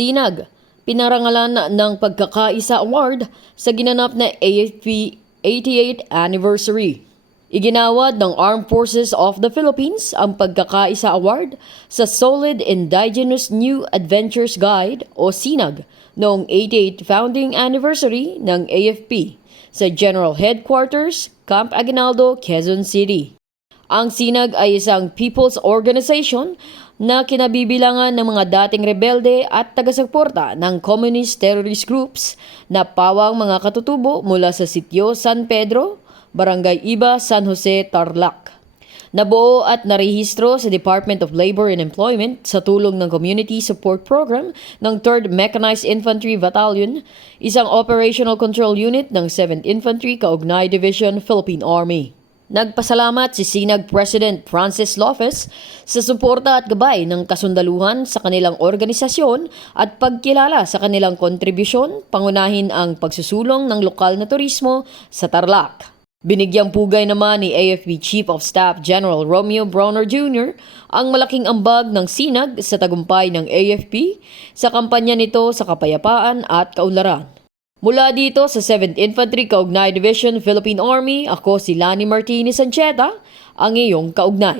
Sinag, pinarangalan ng Pagkakaisa Award sa ginanap na AFP 88th Anniversary. Iginawad ng Armed Forces of the Philippines ang Pagkakaisa Award sa Solid Indigenous New Adventures Guide o SINAG noong 88th founding anniversary ng AFP sa General Headquarters, Camp Aguinaldo, Quezon City. Ang SINAG ay isang people's organization na kinabibilangan ng mga dating rebelde at tagasagporta ng communist terrorist groups na pawang mga katutubo mula sa sityo San Pedro, Barangay Iba, San Jose, Tarlac. Nabuo at narehistro sa Department of Labor and Employment sa tulong ng Community Support Program ng 3rd Mechanized Infantry Battalion, isang operational control unit ng 7th Infantry Kaugnay Division, Philippine Army. Nagpasalamat si Sinag President Francis Lopez sa suporta at gabay ng kasundaluhan sa kanilang organisasyon at pagkilala sa kanilang kontribusyon, pangunahin ang pagsusulong ng lokal na turismo sa Tarlac. Binigyang pugay naman ni AFP Chief of Staff General Romeo Browner Jr. ang malaking ambag ng sinag sa tagumpay ng AFP sa kampanya nito sa kapayapaan at kaunlaran. Mula dito sa 7th Infantry Kaugnay Division Philippine Army, ako si Lani Martinez Sancheta, ang iyong kaugnay.